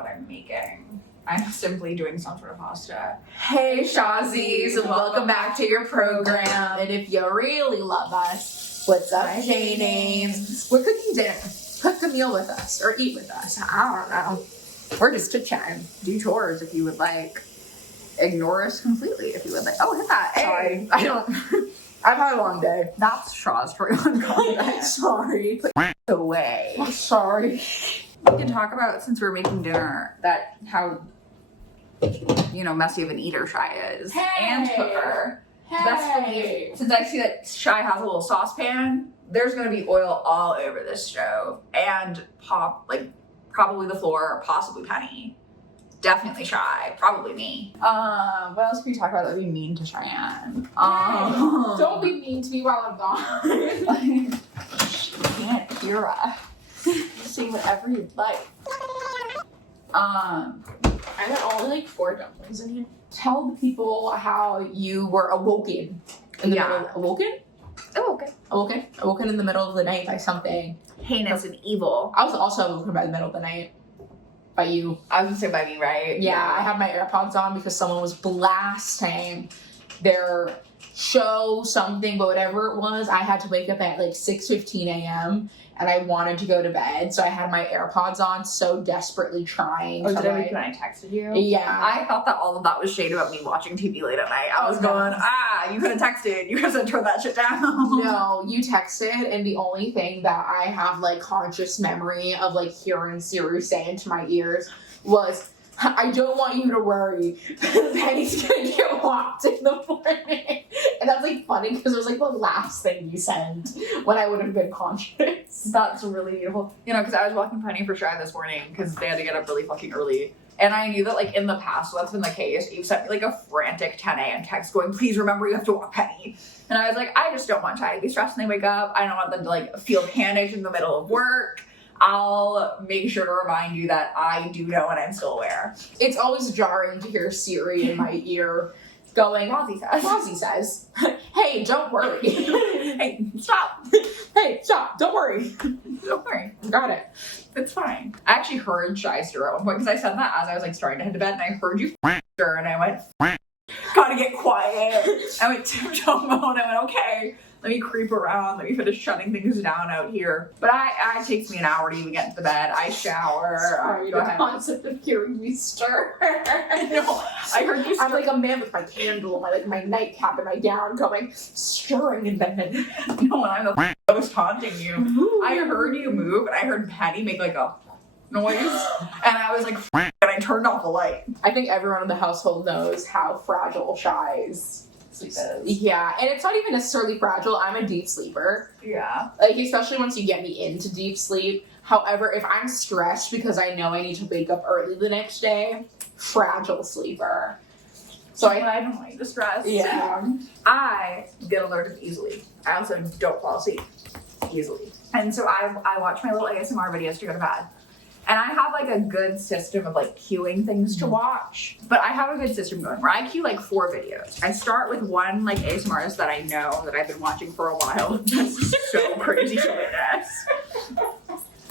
what I'm making. I'm simply doing some sort of pasta. Hey, Chozzys, welcome back to your program. And if you really love us, what's up, J names? We're cooking dinner. Cook a meal with us or eat with us. I don't know. We're just chit-chatting. Do chores if you would like. Ignore us completely if you would like. Oh, hit that. Sorry. I don't. I've had a long day. That's Shaw's story on context. Sorry. Put away. I'm sorry. We can talk about, since we're making dinner, that how, messy of an eater Chy is. Hey. And cooker. Hey. Best believe, since I see that Chy has a little saucepan, there's going to be oil all over this stove. And probably the floor, possibly Penny. Definitely Chy. Probably me. What else can we talk about that would be mean to Cheyenne? Don't be mean to me while I'm gone. She can't hear us. Say whatever you'd like. I got only 4 dumplings in here. Tell the people how you were awoken. Awoken in the middle of the night by something Heinous and evil. I was also awoken by the middle of the night. By you. I was gonna say by me, right? Yeah, I had my AirPods on because someone was blasting their show, something, but whatever it was, I had to wake up at 6:15 a.m. and I wanted to go to bed, so I had my AirPods on, so desperately trying. Oh, did I wake when I texted you? Yeah. I thought that all of that was shade about me watching TV late at night. I was going, you could have texted. You could have turned that shit down. No, you texted, and the only thing that I have conscious memory of hearing Siri say into my ears was, I don't want you to worry. Penny's gonna get walked in the morning. And that's funny because it was the last thing you said when I would have been conscious. That's really beautiful. Because I was walking Penny for Chy this morning because they had to get up really fucking early. And I knew that in the past, so that's been the case. You've sent me a frantic 10 a.m. text going, please remember you have to walk Penny. And I was like, I just don't want Chy to be stressed when they wake up. I don't want them to feel panicked in the middle of work. I'll make sure to remind you that I do know and I'm still aware. It's always jarring to hear Siri in my ear going, Rozzy says, hey, don't worry. Hey, stop. Hey, stop. Don't worry. Don't worry. Got it. It's fine. I actually heard Chy stir at one point because I said that as I was starting to head to bed and I heard you stir and I went, gotta get quiet. I went tiptoe mode. I went, okay. Let me creep around. Let me finish shutting things down out here. But it takes me an hour to even get into bed. I shower. Sorry, the concept of hearing me stir. No, I heard you stir. I'm a man with my candle, my nightcap and my gown going, stirring in bed. No, I'm the that was taunting you. Ooh. I heard you move and I heard Penny make a noise. And I was and I turned off the light. I think everyone in the household knows how fragile Chy's sleep is. Yeah, and it's not even necessarily fragile. I'm a deep sleeper. Yeah. Especially once you get me into deep sleep. However, if I'm stressed because I know I need to wake up early the next day, fragile sleeper. So I don't like the stress. Yeah. I get alerted easily. I also don't fall asleep easily. And so I watch my little ASMR videos to go to bed. And I have a good system of queuing things to watch. But I have a good system going where I queue 4 videos. I start with one ASMR artist that I know that I've been watching for a while. That's so crazy to witness.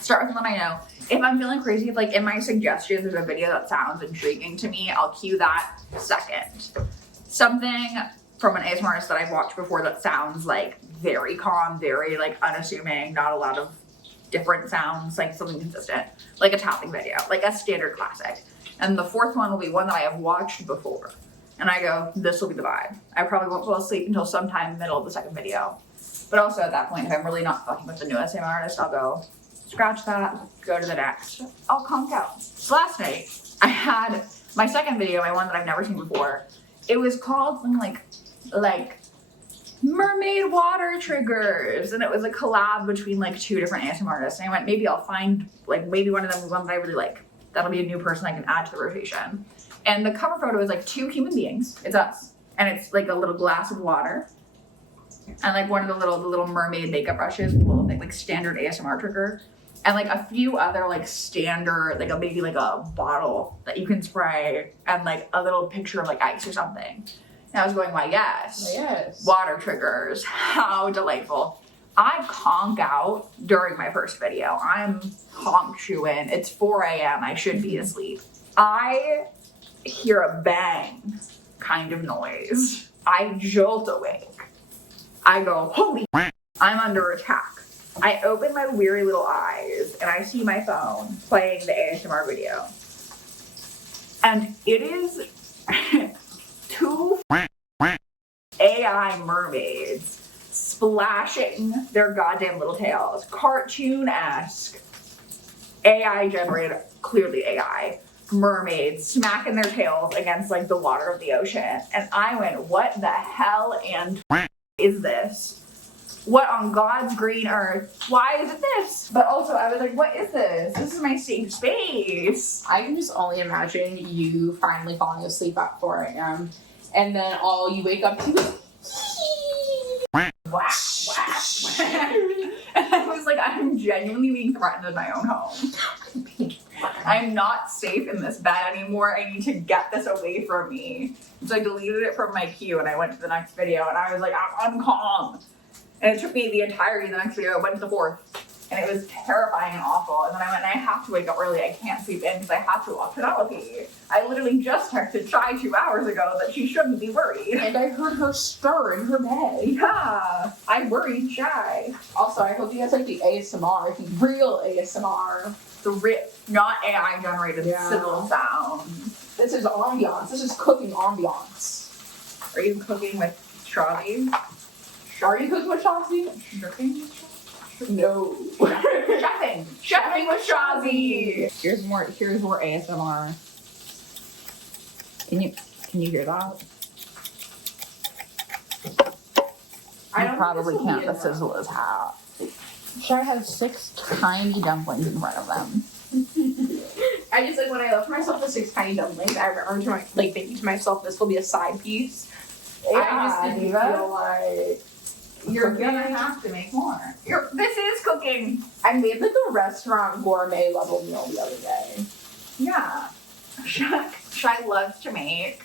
Start with one I know. If I'm feeling crazy, if in my suggestions there's a video that sounds intriguing to me, I'll queue that second. Something from an ASMR artist that I've watched before that sounds very calm, very unassuming, not a lot of different sounds, something consistent, a tapping video, a standard classic. And the 4th one will be one that I have watched before. And I go, this will be the vibe. I probably won't fall asleep until sometime in the middle of the 2nd video. But also at that point, if I'm really not fucking with the new ASMR artist, I'll go, scratch that, go to the next. I'll conk out. So last night, I had my 2nd video, my one that I've never seen before. It was called something like mermaid water triggers, and it was a collab between 2 different ASMR artists, and I went, maybe I'll find maybe one of them is one that I really like. That'll be a new person I can add to the rotation. And the cover photo is 2 human beings. It's us, and it's a little glass of water, and one of the little mermaid makeup brushes, a little thing standard ASMR trigger, and a few other standard maybe a bottle that you can spray, and a little picture of ice or something. And I was going, why yes. Yes. Water triggers. How delightful. I conk out during my first video. I'm honk chewing. It's 4 a.m. I should be asleep. I hear a bang kind of noise. I jolt awake. I go, holy I'm under attack. I open my weary little eyes and I see my phone playing the ASMR video. And it is 2 AI mermaids splashing their goddamn little tails. Cartoon-esque. AI generated, clearly AI. Mermaids smacking their tails against like the water of the ocean. And I went, what the hell and is this? What on God's green earth? Why is it this? But also I was like, what is this? This is my safe space. I can just only imagine you finally falling asleep at 4 a.m. and then all you wake up to is whack, whack, whack. And I was like, I'm genuinely being threatened in my own home. I'm not safe in this bed anymore. I need to get this away from me. So I deleted it from my queue and I went to the next video and I was like, I'm uncalm. And it took me the entirety of the next video. I went to the 4th. And it was terrifying and awful. And then I went, and I have to wake up early. I can't sleep in because I have to watch Penelope. I literally just texted Chai 2 hours ago that she shouldn't be worried. And I heard her stir in her bed. Yeah, I worried Chai. Also, I hope you guys like the ASMR, the real ASMR. The not AI generated civil sound. This is ambiance. This is cooking ambiance. Are you cooking with Chozzy? Are you cooking with Chozzy? No. Chefing with Chozzy. Here's more ASMR. Can you hear that? I probably can't. The sizzle is hot. Chai has 6 tiny dumplings in front of them. I just like when I left myself the 6 tiny dumplings, I remember thinking to myself, this will be a side piece. Yeah, I just didn't feel like you're gonna have to make more. This is cooking. I made like a restaurant gourmet level meal the other day. Yeah. Chai loves to make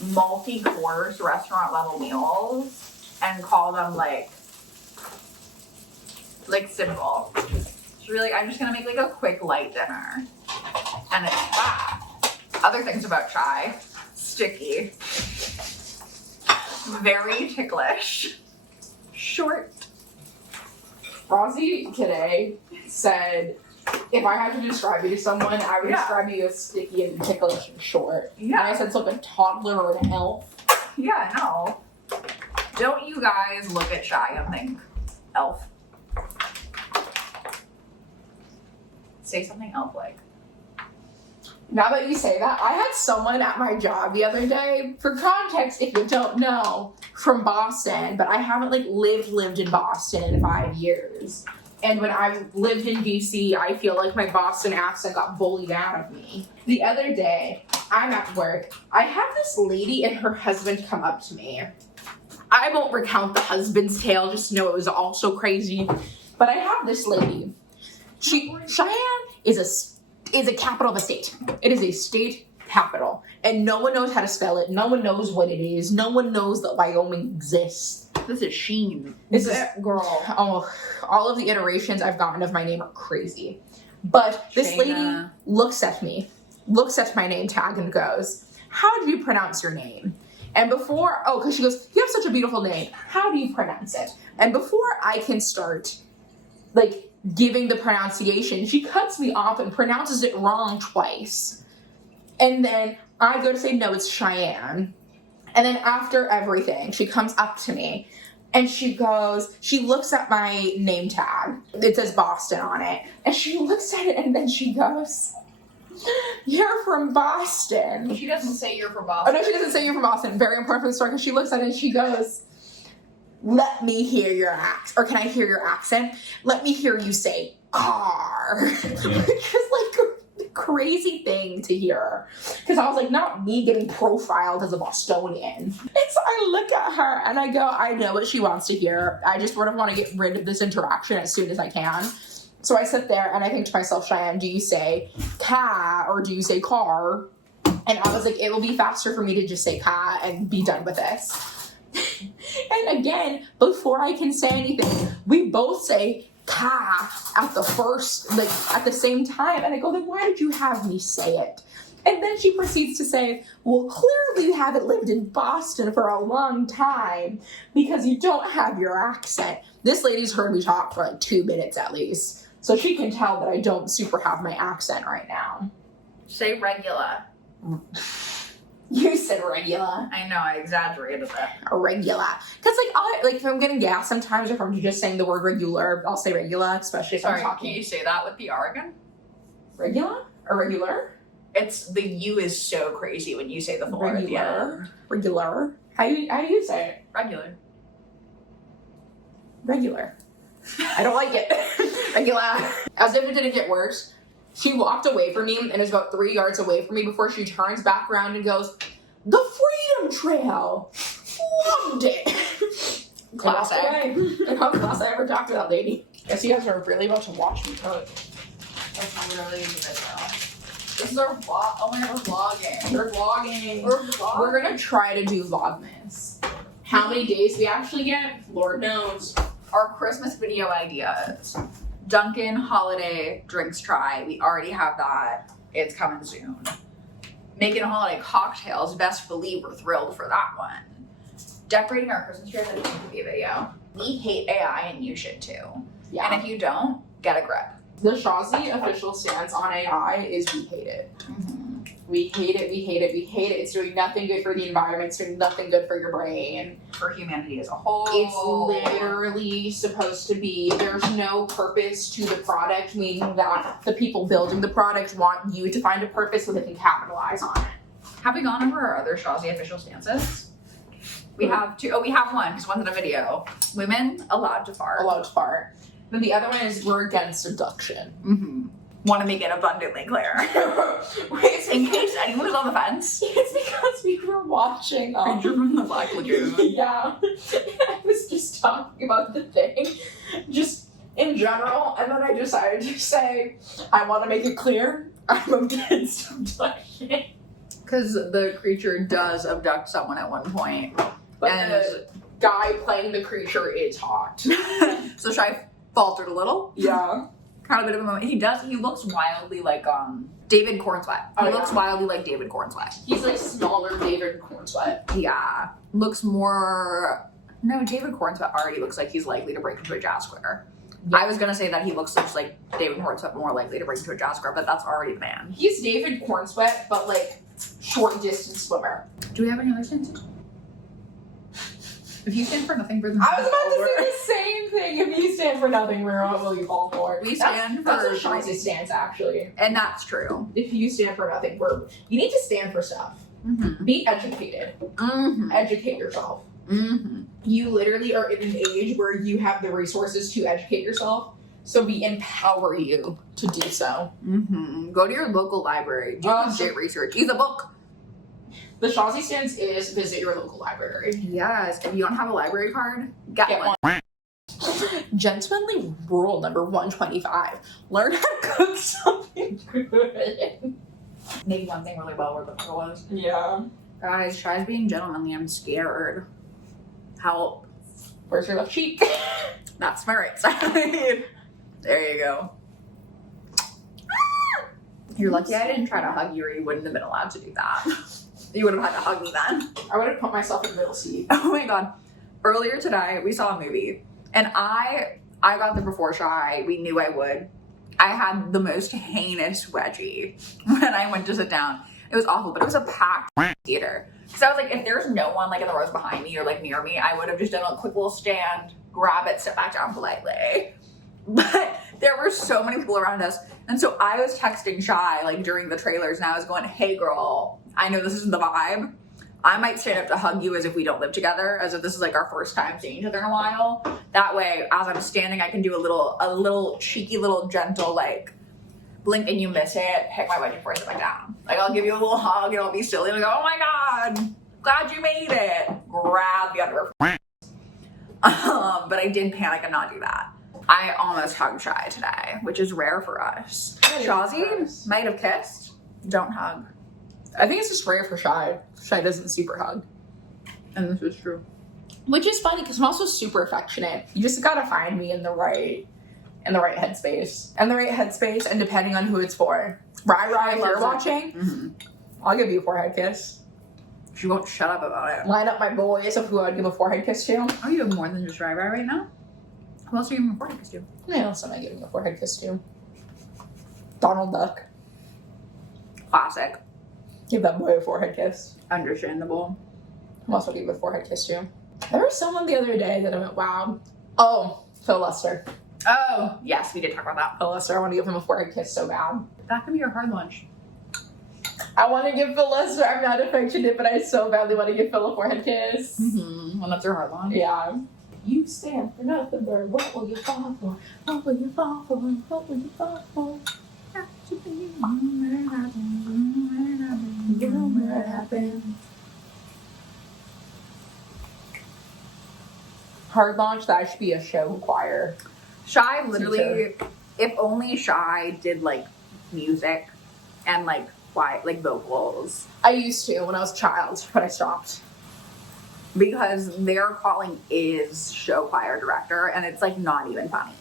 multi-course restaurant level meals and call them like simple. It's really, I'm just gonna make like a quick light dinner. And it's fast. Other things about Chai, sticky, very ticklish, short. Rozzy today said, if I had to describe you to someone, I would describe you as sticky and ticklish and short. Yeah. And I said, so like a toddler or an elf. Yeah, no. Don't you guys look at Chai and think, elf. Say something elf-like. Now that you say that, I had someone at my job the other day, for context, if you don't know, from Boston, but I haven't lived in Boston in 5 years. And when I lived in DC, I feel like my Boston accent got bullied out of me. The other day, I'm at work. I have this lady and her husband come up to me. I won't recount the husband's tale, just to know it was also crazy. But I have this lady. Cheyenne is a capital of a state. It is a state capital. And no one knows how to spell it. No one knows what it is. No one knows that Wyoming exists. This is Sheen. This is, girl. Oh, all of the iterations I've gotten of my name are crazy. But this lady looks at me, looks at my name tag and goes, how do you pronounce your name? And because she goes, you have such a beautiful name. How do you pronounce it? And before I can start, giving the pronunciation, she cuts me off and pronounces it wrong twice. And then I go to say, no, it's Cheyenne. And then after everything, she comes up to me and she looks at my name tag. It says Boston on it. And she looks at it and then she goes, you're from Boston. She doesn't say you're from Boston. Oh, no, she doesn't say you're from Boston. Very important for the story because she looks at it and she goes, let me hear your accent. Or can I hear your accent? Let me hear you say car. Which is a crazy thing to hear. Because I was not me getting profiled as a Bostonian. And so I look at her and I go, I know what she wants to hear. I just sort of want to get rid of this interaction as soon as I can. So I sit there and I think to myself, Cheyenne, do you say car or do you say car? And I was like, it will be faster for me to just say car and be done with this. And again, before I can say anything, we both say ka at the first, like at the same time. And I go, then why did you have me say it? And then she proceeds to say, well, clearly you haven't lived in Boston for a long time because you don't have your accent. This lady's heard me talk for like 2 minutes at least. So she can tell that I don't super have my accent right now. Say regular. You said regular. I know, I exaggerated that. Regular. Because if I'm getting gas sometimes, or if I'm just saying the word regular, I'll say regular, especially if I'm Sorry, talking. can you say that with the R again? Regular? Or regular? It's the U is so crazy when you say the full word at the end. Regular. How do you say it? Regular. Regular. I don't like it. Regular. As if it didn't get worse, she walked away from me and is about 3 yards away from me before she turns back around and goes, the Freedom Trail. Loved it. Classic. And how class I ever talked to that lady. Guess you guys are really about to watch me cook. That's really the video. This is our vlog. Oh my god, we're vlogging. We're vlogging. We're vlogging. We're gonna try to do Vlogmas. How many days we actually get? Lord knows. Our Christmas video ideas. Dunkin' holiday drinks try. We already have that. It's coming soon. Making holiday cocktails. Best believe we're thrilled for that one. Decorating our Christmas tree. That needs to be a video. We hate AI and you should too. Yeah. And if you don't, get a grip. The Chozzy official stance on AI is we hate it. Mm-hmm. We hate it, we hate it, we hate it. It's doing nothing good for the environment. It's doing nothing good for your brain. For humanity as a whole. It's literally supposed to be, there's no purpose to the product, meaning that the people building the product want you to find a purpose so they can capitalize on it. Have we gone over our other Chozzy official stances? We have two. Oh, we have one because one's in a video. Women allowed to fart. Allowed to fart. Then the other one is we're against seduction. Mm-hmm. Want to make it abundantly clear. In case anyone is on the fence. It's because we were watching Creature from the Black Lagoon. Yeah. I was just talking about the thing, just in general, and then I decided to say, I want to make it clear, I'm against abduction. Because the creature does abduct someone at one point. But And- the guy playing the creature is hot. So Chy faltered a little. Yeah. Kind of a bit of a moment. He looks wildly like David Cornsweat. He Oh, looks yeah. wildly like David Cornsweat. He's like smaller David Cornsweat. Yeah. Looks more... No, David Cornsweat already looks like he's likely to break into a jazz square. Yeah. I was going to say that he looks just like David Cornsweat, more likely to break into a jazz square, but that's already the man. He's David Cornsweat, but like short distance swimmer. Do we have any other stances? If you stand for nothing, for I was about to say the same thing. If you stand for nothing, what will you fall for? We stand That's for a Chozzy stance, actually. And that's true. If you stand for nothing, you need to stand for stuff. Mm-hmm. Be educated. Mm-hmm. Educate yourself. Mm-hmm. You literally are in an age where you have the resources to educate yourself, so we empower you to do so. Mm-hmm. Go to your local library. Do legit research. Use a book. The Chozzy stance is visit your local library. Yes. If you don't have a library card, get one. Gentlemanly rule number 125. Learn how to cook something good. Name one thing really well where the book was. Yeah. Guys, Chy's being gentlemanly. I'm scared. Help. Where's your left cheek? That's my right side. There you go. You're lucky I didn't try to hug you or you wouldn't have been allowed to do that. You would have had to hug me then. I would have put myself in the middle seat. Oh my god. Earlier today, we saw a movie. And I got there before Chy. We knew I would. I had the most heinous wedgie when I went to sit down. It was awful, but it was a packed theater. So I was like, if there's no one like in the rows behind me or like near me, I would have just done a quick little stand, grab it, sit back down politely. But there were so many people around us. And so I was texting Chy like during the trailers and I was going, hey girl, I know this isn't the vibe. I might stand up to hug you as if we don't live together, as if this is like our first time seeing each other in a while. That way, as I'm standing, I can do a little cheeky, little gentle, like, blink and you miss it, pick my wedgie before I sit back down. Like, I'll give you a little hug and I'll be silly and I'll go, oh my god, glad you made it. Grab the underwear. But I did panic and not do that. I almost hugged Chy today, which is rare for us. Chozzy might have kissed. Don't hug. I think it's just rare for Chy. Chy doesn't super hug. And this is true. Which is funny because I'm also super affectionate. You just gotta find me in the right headspace. And depending on who it's for. Rai, if you're watching, I'll give you a forehead kiss. She won't shut up about it. Line up my boys of who I'd give a forehead kiss to. Oh, you have more than just Rai right now? Who else are you giving a forehead kiss to? Yeah, else am I giving a forehead kiss to? Donald Duck. Classic. Give that boy a forehead kiss. Understandable. Who else would I give a forehead kiss to? There was someone the other day that I went, wow. Oh, Phil Lester. Oh, yes, we did talk about that. Phil Lester, I want to give him a forehead kiss so bad. That could be your hard lunch. I want to give Phil Lester, I'm not affectionate, but I so badly want to give Phil a forehead kiss. Well, that's your hard lunch. Yeah. You stand for nothing, but what will you fall for? What will you fall for? What will you fall for? Hard launch, that should be a show choir. Chhy literally, if only Chhy did like music and like quiet, like vocals. I used to when I was a child, but I stopped. Because their calling is show choir director, and it's like not even funny.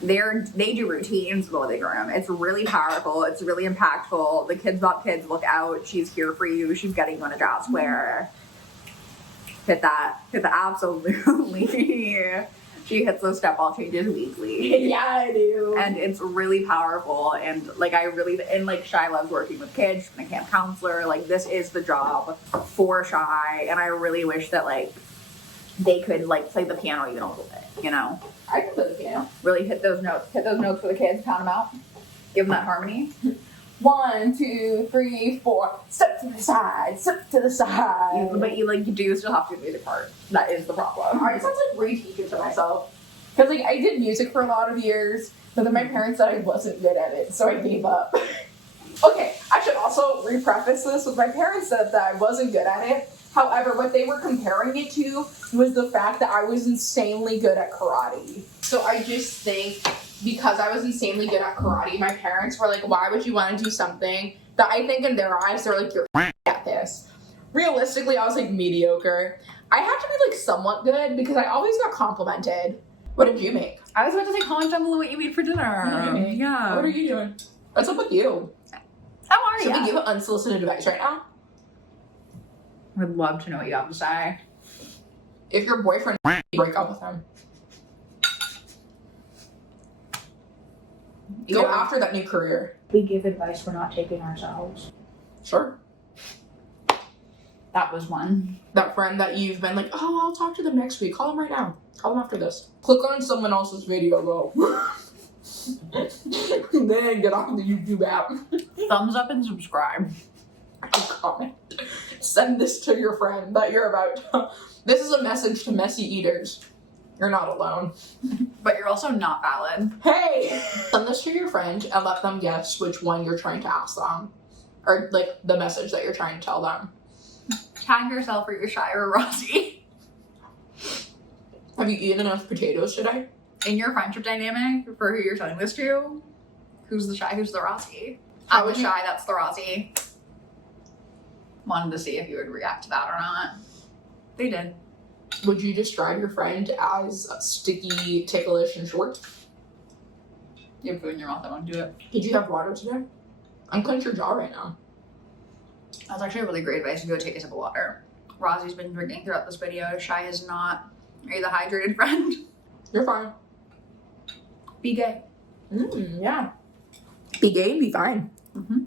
They do routines in the living room. It's really powerful. It's really impactful. The Kids Bop Kids, look out. She's here for you. She's getting you on a job square. Hit the absolutely. She hits those step ball changes weekly. Yeah, I do. And it's really powerful. And like like Chhy loves working with kids. She's a camp counselor. Like this is the job for Chhy. And I really wish that like they could like play the piano even a little bit, you know? I can play the piano. Really hit those notes. Hit those notes for the kids, count them out. Give them that harmony. 1, 2, 3, 4. Step to the side. Step to the side. But you do still have to do the music part. That is the problem. Alright, sounds like reteaching to myself. Because like I did music for a lot of years, but then my parents said I wasn't good at it, so I gave up. Okay, I should also repreface this with my parents said that I wasn't good at it. However, what they were comparing it to was the fact that I was insanely good at karate. So I just think because I was insanely good at karate, my parents were like, why would you want to do something that I think in their eyes, they're like, you're at this. Realistically, I was like mediocre. I had to be like somewhat good because I always got complimented. What did you make? I was about to say, comment down below what you made for dinner. What did you make? Yeah. What are you doing? What's up with you? How are Should you? we give unsolicited advice right now? I would love to know what you have to say. If your boyfriend, break up with him. Go after that new career. We give advice we're not taking ourselves. Sure. That was one. That friend that you've been like, oh, I'll talk to them next week. Call them right now. Call them after this. Click on someone else's video, go. Then get off the YouTube app. Thumbs up and subscribe. Comment. Send this to your friend that you're about to. This is a message to messy eaters. You're not alone. But you're also not valid. Hey! Send this to your friend and let them guess which one you're trying to ask them. Or, like, the message that you're trying to tell them. Tag yourself or your Chhy or Rozzy. Have you eaten enough potatoes today? In your friendship dynamic, for who you're telling this to, who's the Chhy, who's the Rozzy? How I'm the would you- Chhy, that's the Rozzy. Wanted to see if you would react to that or not. They did. Would you describe your friend as sticky, ticklish, and short? You have food in your mouth, I won't do it. Did you have water today? Unclench your jaw right now. That's actually a really great advice to go take a sip of water. Rozzy's been drinking throughout this video. Chhy has not. Are you the hydrated friend? You're fine. Be gay. Yeah. Be gay and be fine. Mm-hmm.